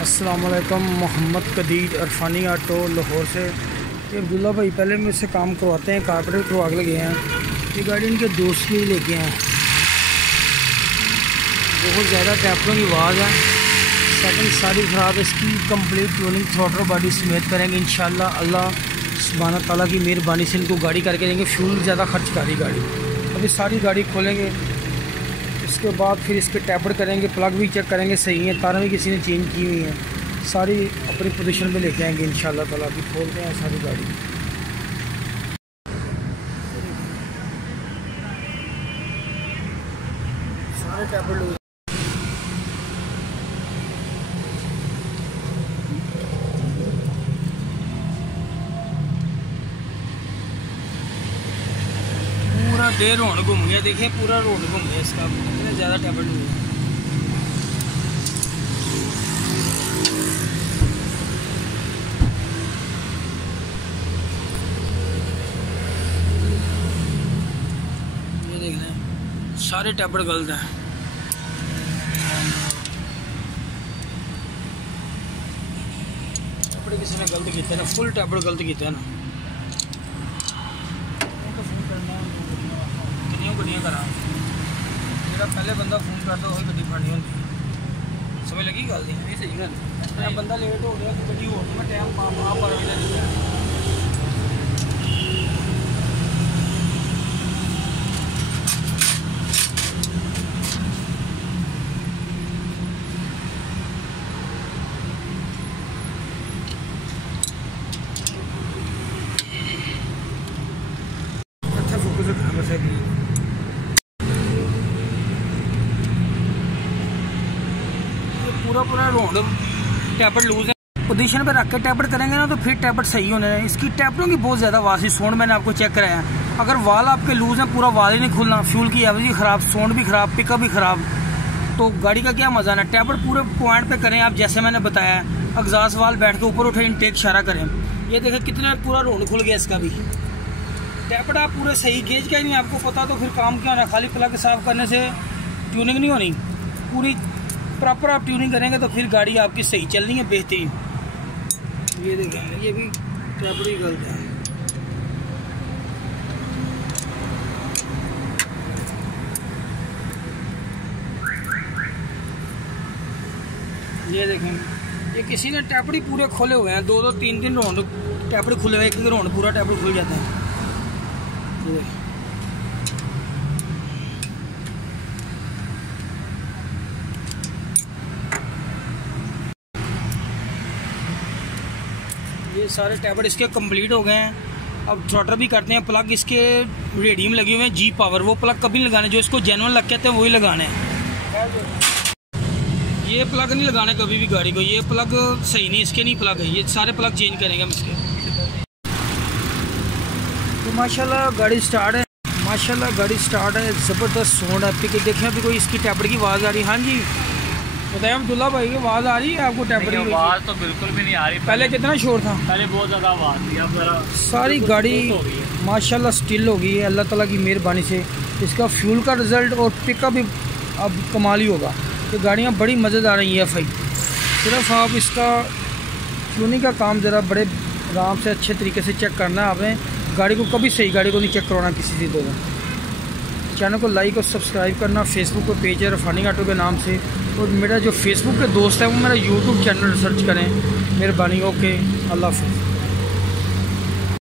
अस्सलाम वालेकुम। मोहम्मद कदीर अरफानी ऑटो लाहौर से। ये अब्दुल्ला भाई पहले मुझसे काम करवाते हैं, कारपेंटर करवा के लगे हैं। ये गाड़ी इनके दोस्त के लिए लेके हैं। बहुत ज़्यादा टैपरों की आवाज़ है। सेकंड सारी ख़राब है। इसकी कंप्लीट ट्यूनिंग थ्रॉटल बॉडी समेत करेंगे इंशाल्लाह। अल्लाह सुब्हान ताला की मेहरबानी से इनको गाड़ी करके देंगे। फ्यूल ज़्यादा खर्च कर रही गाड़ी। अभी सारी गाड़ी खोलेंगे, इसके बाद फिर इसके टैपर करेंगे, प्लग भी चेक करेंगे सही है, तारें भी किसी ने चेंज की हुई हैं, सारी अपनी पोजीशन पे लेके आएंगे इंशाल्लाह ताला। अभी खोलते हैं सारी गाड़ी। सारे टैपर लूज पूरा डे रोड घूम गया। देखिए पूरा रोड घूम गया इसका, इतने ज़्यादा टैबलेट हुए। ये देख लें सारे टैबलेट गलत हैं। टैबलेट किसी ने गलत किया ना, फुल टैबलेट गलत किया ना। गड्डियाँ करा मेरा पहले बंदा फोन करता वही गड्डी फड़नी होती। समझ लगी गल नहीं सही गल। बंदा लेट हो गया तो गड्डी हो मैं टाइम आप पर भी लगी। अच्छा फोकस रखना बस है। पूरा रोड टैबलेट लूज है। पोजीशन पे रख के टैबलेट करेंगे ना तो फिर टैबलेट सही होने हैं। इसकी टैबलेटों की बहुत ज़्यादा आवाज़ है। साउंड मैंने आपको चेक कराया। अगर वाल आपके लूज हैं, पूरा वाल ही नहीं खुलना, फ्यूल की एवरेज भी ख़राब, साउंड भी ख़राब, पिकअप भी ख़राब, तो गाड़ी का क्या मज़ा ना। टैबलेट पूरे पॉइंट पे करें आप, जैसे मैंने बताया। एग्जॉस्ट वाल बैठ के ऊपर उठे, इनटेक इशारा करें। ये देखें कितना पूरा रोड खुल गया इसका भी। टैबलेट आप पूरे सही गेज का ही नहीं आपको पता तो फिर काम क्या होना। खाली प्लग साफ करने से ट्यूनिंग नहीं होनी। पूरी प्रॉपर आप ट्यूनिंग करेंगे तो फिर गाड़ी आपकी सही चलनी है, बेहतरीन। ये देखें ये भी टैबलेट ही गलत है। ये देखें ये किसी ने टैबलेट ही पूरे खोले हुए हैं। 2-2 3-3 राउंड टैबलेट खुले हुए, एक राउंड पूरा टैबलेट खुल जाता है। ये सारे टैबलेट इसके कंप्लीट हो गए हैं। अब थ्रॉटल भी करते हैं। प्लग इसके रेडियम लगे हुए हैं, जी पावर। वो प्लग कभी नहीं लगाने, जो इसको जेन्युइन लग कहते हैं वही लगाने हैं। ये प्लग नहीं लगाने कभी भी गाड़ी को। ये प्लग सही नहीं, इसके नहीं प्लग है। ये सारे प्लग चेंज करेंगे हम इसके। तो माशाल्लाह गाड़ी स्टार्ट है। माशाल्लाह गाड़ी स्टार्ट है। ज़बरदस्त साउंड है। आपकी देखें अभी कोई इसकी टैबलेट की आवाज़ आ रही है। हाँ जी बताया अब्दुल्ला भाई की आवाज़ आ रही है आपको? टैबलेट की आवाज़ तो बिल्कुल भी नहीं आ रही। पहले कितना शोर था, पहले बहुत ज़्यादा आवाज़ थी। अब जरा सारी गाड़ी माशाल्लाह स्टिल हो गई है अल्लाह ताला की मेहरबानी से। इसका फ्यूल का रिज़ल्ट और पिकअप भी अब कमाल ही होगा। ये गाड़ियाँ बड़ी मज़ेदार हैं। ये भाई सिर्फ आप इसका ट्यूनिंग का काम ज़रा बड़े आराम से अच्छे तरीके से चेक करना है आपने। गाड़ी को कभी सही गाड़ी को नहीं चेक करवाना किसी से। दो चैनल को लाइक और सब्सक्राइब करना। फेसबुक पे पेज है अरफानी ऑटो के नाम से, और मेरा जो फेसबुक के दोस्त है वो मेरा यूट्यूब चैनल सर्च करें। मेहरबानी। ओके अल्लाह हाफ़िज़।